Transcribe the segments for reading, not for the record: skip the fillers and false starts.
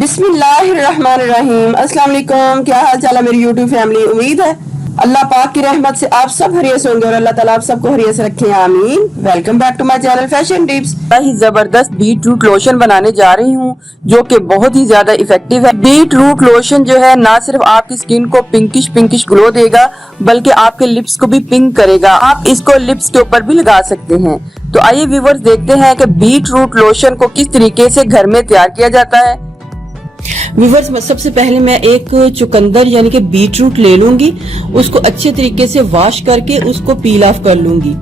बिस्मिल्लाहिर्रहमानिर्रहीम। अस्सलाम वालेकुम। क्या हाल चाल है मेरी यूट्यूब फैमिली। उम्मीद है अल्लाह पाक की रहमत से आप सब हरियत होंगे और अल्लाह ताला आप सबको हरियत से रखे, आमीन। Welcome back to my channel fashion tips. ही जबरदस्त बीट रूट लोशन बनाने जा रही हूँ जो कि बहुत ही ज्यादा इफेक्टिव है। बीट रूट लोशन जो है ना सिर्फ आपकी स्किन को पिंकिश ग्लो देगा बल्कि आपके लिप्स को भी पिंक करेगा। आप इसको लिप्स के ऊपर भी लगा सकते हैं। तो आइए व्यूअर्स देखते हैं कि बीट रूट लोशन को किस तरीके से घर में तैयार किया जाता है। व्यूअर्स, सबसे पहले मैं एक चुकंदर यानी कि बीटरूट ले लूंगी, उसको अच्छे तरीके से वॉश करके उसको पील ऑफ कर लूंगी।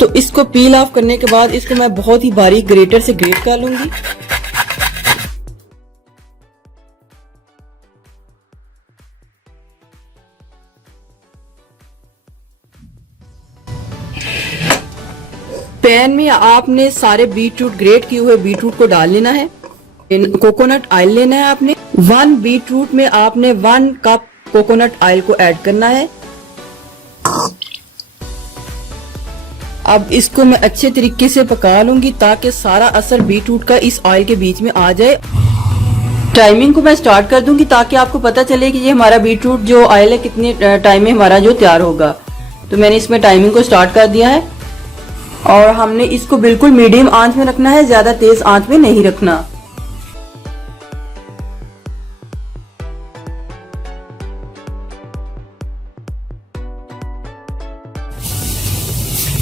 तो इसको पील ऑफ करने के बाद इसको मैं बहुत ही बारीक ग्रेटर से ग्रेट कर लूंगी। पैन में आपने सारे बीटरूट ग्रेट किए हुए बीटरूट को डाल लेना है। कोकोनट ऑयल लेना है आपने। 1 बीटरूट में आपने 1 कप कोकोनट ऑयल को ऐड करना है। अब इसको मैं अच्छे तरीके से पका लूंगी ताकि सारा असर बीटरूट का इस ऑयल के बीच में आ जाए। टाइमिंग को मैं स्टार्ट कर दूंगी ताकि आपको पता चले कि ये हमारा बीटरूट जो ऑयल है कितने टाइम में हमारा जो तैयार होगा। तो मैंने इसमें टाइमिंग को स्टार्ट कर दिया है और हमने इसको बिल्कुल मीडियम आंच में रखना है, ज्यादा तेज आंच में नहीं रखना।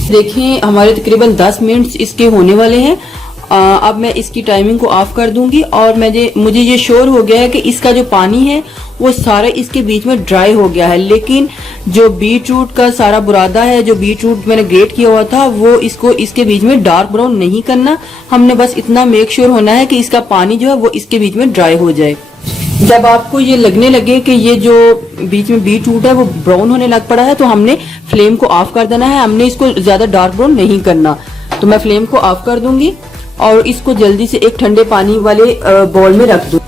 देखिए हमारे तकरीबन 10 मिनट इसके होने वाले हैं। अब मैं इसकी टाइमिंग को ऑफ कर दूंगी और मुझे ये श्योर हो गया है कि इसका जो पानी है वो सारा इसके बीच में ड्राई हो गया है। लेकिन जो बीटरूट का सारा बुरादा है, जो बीटरूट मैंने ग्रेट किया हुआ था, वो इसको इसके बीच में डार्क ब्राउन नहीं करना। हमने बस इतना मेक श्योर होना है कि इसका पानी जो है वो इसके बीच में ड्राई हो जाए। जब आपको ये लगने लगे कि ये जो बीच में बीटरूट है वो ब्राउन होने लग पड़ा है तो हमने फ्लेम को ऑफ कर देना है। हमने इसको ज्यादा डार्क ब्राउन नहीं करना। तो मैं फ्लेम को ऑफ कर दूंगी और इसको जल्दी से एक ठंडे पानी वाले बाउल में रख दूं।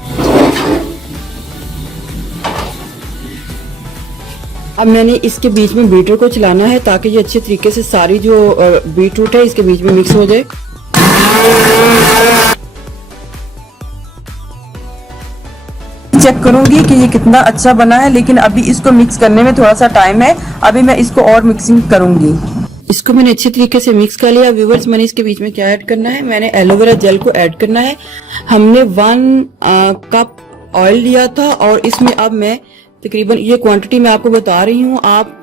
अब मैंने इसके बीच में बीटर को चलाना है ताकि ये अच्छे तरीके से सारी जो बीटरूट है इसके बीच में मिक्स हो जाए। चेक करूंगी कि ये कितना अच्छा बना है, लेकिन अभी इसको मिक्स करने में थोड़ा सा टाइम है। अभी मैं इसको और मिक्सिंग करूंगी। इसको मैंने अच्छे तरीके से मिक्स कर लिया। व्यूअर्स, मैंने इसके बीच में क्या ऐड करना है, मैंने एलोवेरा जेल को ऐड करना है। हमने 1 कप ऑयल लिया था और इसमें अब मैं तकरीबन ये क्वांटिटी मैं आपको बता रही हूँ। आप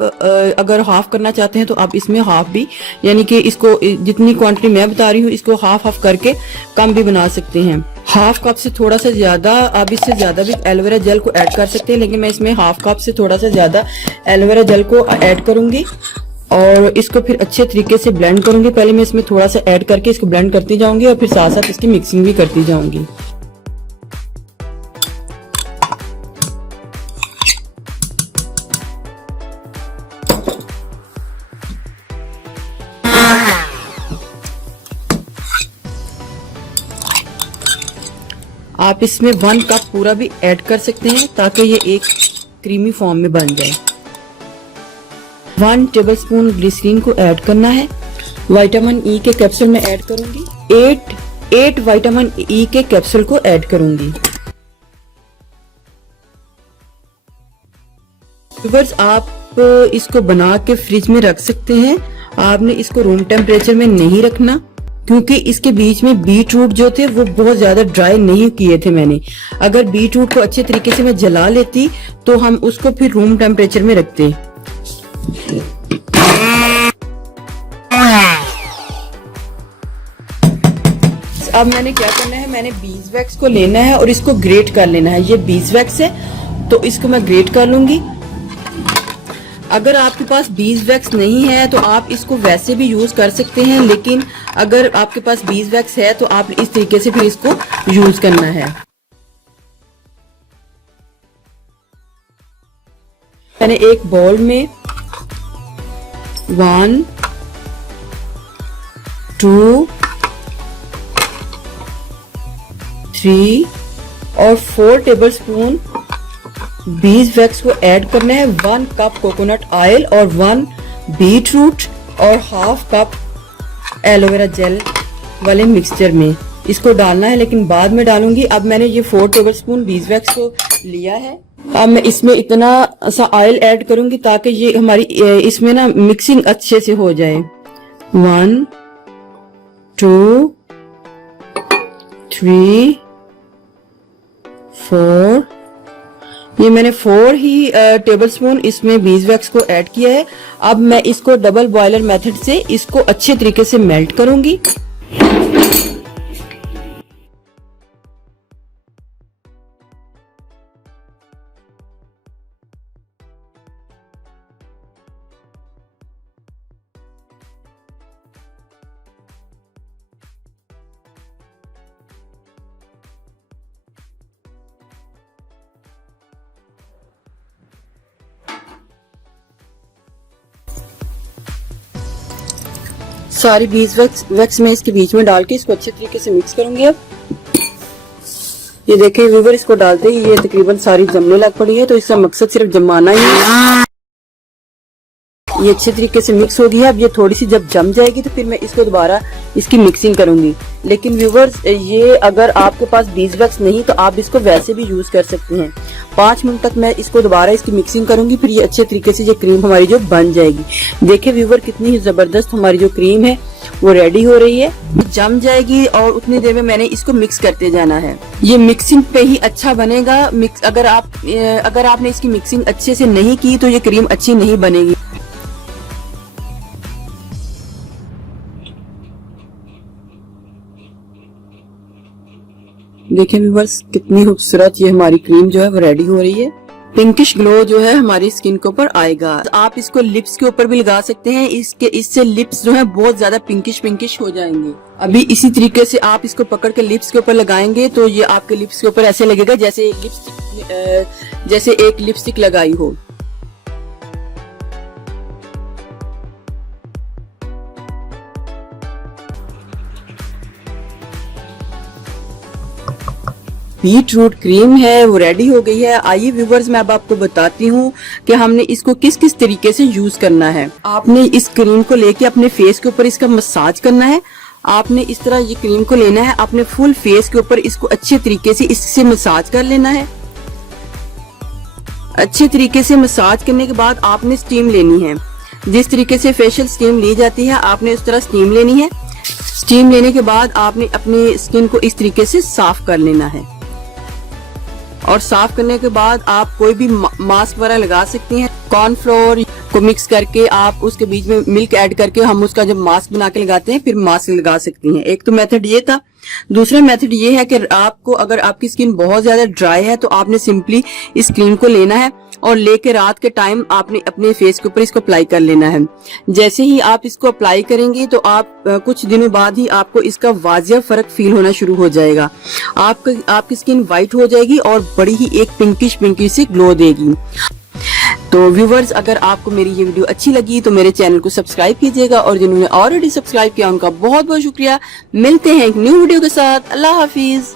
अगर हाफ करना चाहते हैं तो आप इसमें हाफ भी, यानी कि इसको जितनी क्वांटिटी मैं बता रही हूँ इसको हाफ करके कम भी बना सकते हैं। हाफ कप से थोड़ा सा ज्यादा, आप इससे ज्यादा भी एलोवेरा जेल को ऐड कर सकते हैं, लेकिन मैं इसमें हाफ कप से थोड़ा सा ज्यादा एलोवेरा जेल को ऐड करूंगी और इसको फिर अच्छे तरीके से ब्लेंड करूंगी। पहले मैं इसमें थोड़ा सा ऐड करके इसको ब्लेंड करती जाऊंगी और फिर साथ साथ इसकी मिक्सिंग भी करती जाऊंगी। आप इसमें 1 कप पूरा भी ऐड कर सकते हैं ताकि ये एक क्रीमी फॉर्म में बन जाए। 1 टेबलस्पून ग्लिसरीन को ऐड करना है। विटामिन ई के कैप्सूल में ऐड करूंगी। 8 विटामिन ई के कैप्सूल को ऐड करूंगी। व्यूअर्स, आप इसको बना के फ्रिज में रख सकते हैं। आपने इसको रूम टेम्परेचर में नहीं रखना क्योंकि इसके बीच में बीटरूट जो थे वो बहुत ज्यादा ड्राई नहीं किए थे मैंने। अगर बीटरूट को अच्छे तरीके से मैं जला लेती तो हम उसको फिर रूम टेम्परेचर में रखते। अब मैंने क्या करना है, मैंने बीजवैक्स को लेना है और इसको ग्रेट कर लेना है। ये बीजवैक्स है तो इसको मैं ग्रेट कर लूंगी। अगर आपके पास बीजवैक्स नहीं है तो आप इसको वैसे भी यूज कर सकते हैं, लेकिन अगर आपके पास बीजवैक्स है तो आप इस तरीके से फिर इसको यूज करना है। मैंने एक बाउल में 1 2 3 और 4 टेबलस्पून बीजवैक्स को ऐड करना है। 1 कप कोकोनट ऑयल और 1 बीटरूट और हाफ कप एलोवेरा जेल वाले मिक्सचर में। इसको डालना है, लेकिन बाद में डालूंगी। अब मैंने ये 4 टेबलस्पून बीजवैक्स को लिया है। अब मैं इसमें इतना सा ऑयल ऐड करूंगी ताकि ये हमारी इसमें ना मिक्सिंग अच्छे से हो जाए। 1 2 3 4, ये मैंने 4 ही टेबलस्पून इसमें बीजवैक्स को ऐड किया है। अब मैं इसको डबल बॉयलर मेथड से इसको अच्छे तरीके से मेल्ट करूंगी। सारी बीजवैक्स मैं इसके बीच में डाल के इसको अच्छे तरीके से मिक्स करूंगी। अब ये देखें व्यूअर, इसको डालते ही ये तकरीबन सारी जमने लग पड़ी है, तो इसका मकसद सिर्फ जमाना ही है। ये अच्छे तरीके से मिक्स हो गया। अब ये थोड़ी सी जब जम जाएगी तो फिर मैं इसको दोबारा इसकी मिक्सिंग करूंगी। लेकिन व्यूअर्स, ये अगर आपके पास बीजवैक्स नहीं तो आप इसको वैसे भी यूज कर सकते हैं। 5 मिनट तक मैं इसको दोबारा इसकी मिक्सिंग करूंगी, फिर ये अच्छे तरीके से ये क्रीम हमारी जो बन जाएगी। देखिए व्यूअर, कितनी ही जबरदस्त हमारी जो क्रीम है वो रेडी हो रही है। जम जाएगी और उतनी देर में मैंने इसको मिक्स करते जाना है। ये मिक्सिंग पे ही अच्छा बनेगा। अगर आपने इसकी मिक्सिंग अच्छे से नहीं की तो ये क्रीम अच्छी नहीं बनेगी। देखिए व्यूअर्स, कितनी खूबसूरत ये हमारी क्रीम जो है वो रेडी हो रही है। पिंकिश ग्लो जो है हमारी स्किन के ऊपर आएगा। आप इसको लिप्स के ऊपर भी लगा सकते हैं। इससे लिप्स जो है बहुत ज्यादा पिंकिश हो जाएंगे। अभी इसी तरीके से आप इसको पकड़ के लिप्स के ऊपर लगाएंगे तो ये आपके लिप्स के ऊपर ऐसे लगेगा जैसे एक लिपस्टिक लगाई हो। बीट रूट क्रीम है वो रेडी हो गई है। आइए व्यूवर्स, मैं अब आपको बताती हूँ कि हमने इसको किस किस तरीके से यूज करना है। आपने इस क्रीम को लेके अपने फेस के ऊपर इसका मसाज करना है। आपने इस तरह ये क्रीम को लेना है, अपने फुल फेस के ऊपर इसको अच्छे तरीके से इससे मसाज कर लेना है। अच्छे तरीके से मसाज करने के बाद आपने स्टीम लेनी है। जिस तरीके से फेशियल स्टीम ली जाती है आपने उस तरह स्टीम लेनी है। स्टीम लेने के बाद आपने अपनी स्किन को इस तरीके से साफ कर लेना है। और साफ करने के बाद आप कोई भी मास्क वगैरह लगा सकते हैं। कॉर्नफ्लोर को मिक्स करके आप उसके बीच में मिल्क ऐड करके हम उसका जब मास्क बना के लगाते हैं फिर मास्क लगा सकते हैं। एक तो मेथड ये था। दूसरा मेथड ये है कि आपको अगर आपकी स्किन बहुत ज्यादा ड्राई है तो आपने सिंपली इस क्रीम को लेना है और लेके रात के टाइम आपने अपने फेस के ऊपर इसको अप्लाई कर लेना है। जैसे ही आप इसको अप्लाई करेंगे तो आप कुछ दिनों बाद ही आपको इसका वाजिया फर्क फील होना शुरू हो जाएगा। आपकी स्किन व्हाइट हो जाएगी और बड़ी ही एक पिंकिश सी ग्लो देगी। तो व्यूवर्स, अगर आपको मेरी ये वीडियो अच्छी लगी तो मेरे चैनल को सब्सक्राइब कीजिएगा और जिन्होंने ऑलरेडी सब्सक्राइब किया उनका बहुत बहुत शुक्रिया। मिलते हैं एक न्यू वीडियो के साथ। अल्लाह हाफिज।